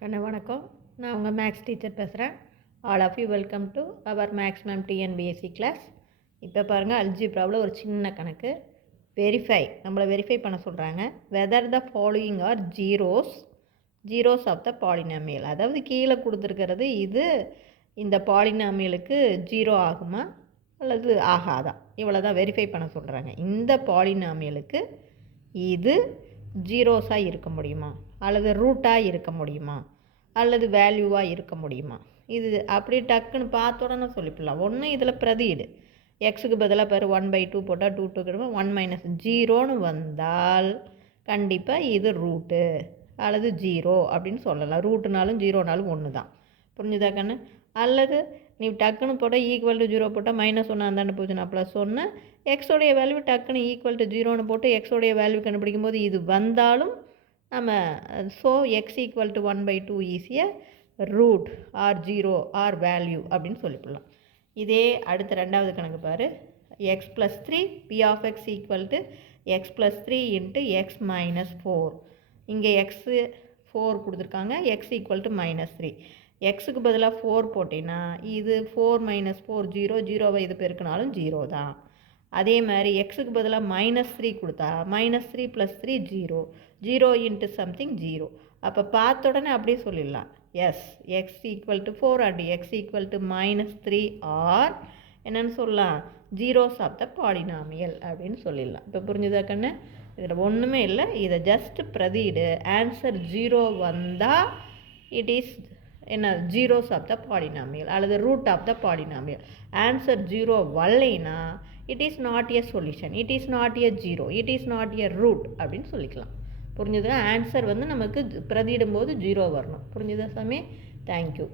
கண்ணு வணக்கம். நான் உங்கள் மேக்ஸ் டீச்சர் பேசுகிறேன். All of you welcome to our maths ma'am TNPSC class. இப்போ பாருங்கள், அல்ஜிப்ராவில் ஒரு சின்ன கணக்கு. நம்மளை வெரிஃபை பண்ண சொல்கிறாங்க. Whether the following are zeros of the polynomial. அதாவது கீழே கொடுத்துருக்கிறது இது இந்த பாலினாமியலுக்கு ஜீரோ ஆகுமா அல்லது ஆகாதா, இவ்வளோ தான் வெரிஃபை பண்ண சொல்கிறாங்க. இந்த பாலினாமியலுக்கு இது ஜீரோஸாக இருக்க முடியுமா அல்லது ரூட்டாக இருக்க முடியுமா அல்லது வேல்யூவாக இருக்க முடியுமா? இது அப்படி டக்குன்னு பார்த்த உடனே சொல்லிவிடலாம். ஒன்று இதில் பிரதியிடு. எக்ஸுக்கு பதிலாக பேர் 1/2 போட்டால் 2 கிடக்கும். 1 - 0ன்னு வந்தால் கண்டிப்பாக இது ரூட்டு அல்லது ஜீரோ அப்படின்னு சொல்லலாம். ரூட்டுனாலும் ஜீரோனாலும் ஒன்று தான். புரிஞ்சுதா கண்ணு? அல்லது நீ டக்குன்னு போட்டால் ஈக்குவல் டு 0 போட்டால் -1 அந்தாண்டு போச்சுன்னா +1. எக்ஸோடைய வேல்யூ டக்குன்னு ஈக்குவல் டு 0ன்னு போட்டு எக்ஸோடைய வேல்யூ கண்டுபிடிக்கும் போது இது வந்தாலும் நம்ம எக்ஸ் ஈக்குவல் டு 1/2 ஈஸிய root or zero or value அப்படின்னு சொல்லிவிடலாம். இதே அடுத்த ரெண்டாவது கணக்கு பாரு. x+3 p of x equal to x+3 into x - 4. இங்கே x 4 கொடுத்துருக்காங்க. x equal to -3. எக்ஸுக்கு பதிலாக 4 போட்டிங்கன்னா இது 4 - 4 0வை இது பெருக்கினாலும் 0 தான். அதே மாதிரி எக்ஸுக்கு பதிலாக -3 கொடுத்தா -3 + 3 0 இன்ட்டு சம்திங் 0. அப்போ பார்த்த உடனே அப்படியே சொல்லிடலாம். Yes, x equal to 4 and x equal to -3 are என்னென்னு சொல்லலாம், ஜீரோஸ் ஆஃப் த பாலினாமியல் அப்படின்னு சொல்லிடலாம். இப்போ புரிஞ்சுதா கண்ணு? இதில் ஒன்றுமே இல்லை. இதை ஜஸ்ட் பிரதியிடு. ஆன்சர் 0 வந்தால் இட் இஸ் என்ன, ஜீரோஸ் ஆஃப் த பாலினாமியல் அல்லது root of the polynomial. Answer 0 வரலைன்னா it is not a solution, it is not a zero, it is not a root அப்படின்னு சொல்லிக்கலாம். புரிஞ்சுதா? ஆன்சர் நமக்கு பிரதியிடும்போது 0 வரணும். புரிஞ்சுதா சாமி? தேங்க்யூ.